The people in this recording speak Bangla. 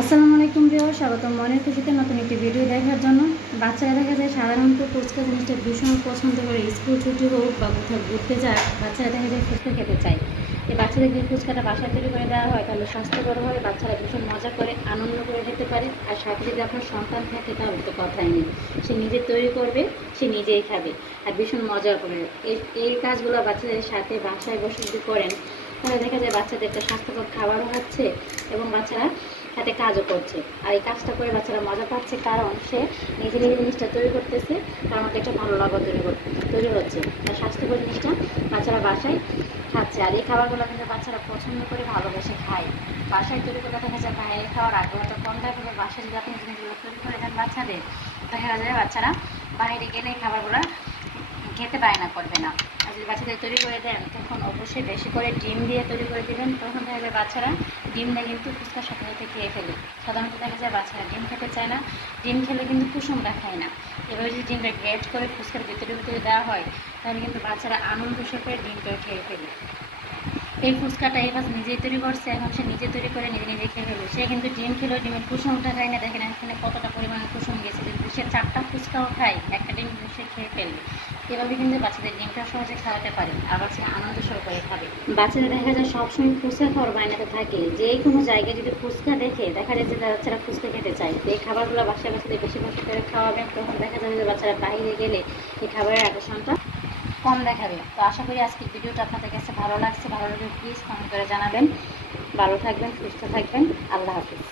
আসসালামু আলাইকুম ভিউয়ার, স্বাগতম মনের খুশিতে নতুন একটি ভিডিও দেখার জন্য। বাচ্চারা দেখা যায় সাধারণত ফুচকা জিনিসটা ভীষণ পছন্দ করে। স্কুল ছুটি হোক বা কোথাও ঘুরতে যায়, বাচ্চারা দেখা যায় ফুচকা খেতে চায়। এই বাচ্চাদেরকে ফুচকাটা বাসায় তৈরি করে দেওয়া হয় তাহলে স্বাস্থ্যকর হয়, বাচ্চারা ভীষণ মজা করে আনন্দ করে খেতে পারে। আর সাথে যদি আপনার সন্তান থাকে তাহলে তো কথাই নেই, সে নিজে তৈরি করবে, সে নিজেই খাবে আর ভীষণ মজা করে। এই কাজগুলো বাচ্চাদের সাথে বাসায় বসে যদি করেন তাহলে দেখা যায় বাচ্চাদের একটা স্বাস্থ্যকর খাবারও হচ্ছে এবং বাচ্চারা সাথে কাজও করছে। আর এই কাজটা করে বাচ্চারা মজা পাচ্ছে, কারণ সে নিজে নিজে জিনিসটা তৈরি করতেছে, তার মধ্যে একটা ভালো লাগা তৈরি হচ্ছে। আর স্বাস্থ্যকর জিনিসটা বাচ্চারা বাসায় খাচ্ছে। আর এই খাবারগুলো কিন্তু বাচ্চারা পছন্দ করে ভালোবেসে খায়। বাসায় তৈরি করে দেখা যায় বাইরে খাওয়ার আগ্রহটা কম থাকে। বাসায় যদি আপনি জিনিসগুলো তৈরি করে দেন বাচ্চাদের, দেখা যায় বাচ্চারা বাইরে গেলে এই খাবারগুলো খেতে বায়না করবে না। আর যদি বাচ্চাদের তৈরি করে দেন তখন অবশ্যই বেশি করে ডিম দিয়ে তৈরি করে দেবেন, তখন দেখা যায় বাচ্চারা ডিম দিয়ে কিন্তু ফুচকার সাথে সাথে খেয়ে ফেলে। সাধারণত দেখা যায় বাচ্চারা ডিম খেতে চায় না, ডিম খেলে কিন্তু কুসুমটা খায় না। এভাবে যদি ডিমটা গ্রেট করে ফুচকার ভিতরে দেওয়া হয় তাহলে কিন্তু বাচ্চারা আনন্দ করে ডিমটাও খেয়ে ফেলে। এই ফুচকাটা এবার নিজেই তৈরি করছে, এখন সে নিজে তৈরি করে নিজে নিজে খেয়ে ফেলবে। সে কিন্তু ডিম খেলেও ডিমের কুসুমটা খায় না। দেখেন এখানে কতটা পরিমাণে কুসুম গেছে। যদি সে 4টা ফুচকাও খায়, একটা ডিম সে খেয়ে ফেলবে। এভাবে কিন্তু বাচ্চাদের ডিমটা সহজে খাওয়াতে পারে, আবার সে আনন্দ সহকারে খাবে। বাচ্চারা দেখা যায় সবসময় ফুচকা খাওয়ার বায়নাতে থাকে। যে কোনো জায়গায় যদি ফুচকা দেখে দেখা যায় যে বাচ্চারা ফুচকা খেতে চায়। এই খাবারগুলো বাচ্চাদের বেশি বেশি করে খাওয়াবেন, তখন দেখা যাবে যে বাচ্চারা বাইরে গেলে এই খাবারের আকর্ষণটা কম দেখাবে। তো আশা করি আজকের ভিডিওটা আপনাদের কাছে ভালো লাগছে। ভালো লাগলে প্লিজ কমেন্ট করে জানাবেন। ভালো থাকবেন, সুস্থ থাকবেন। আল্লাহ হাফিজ।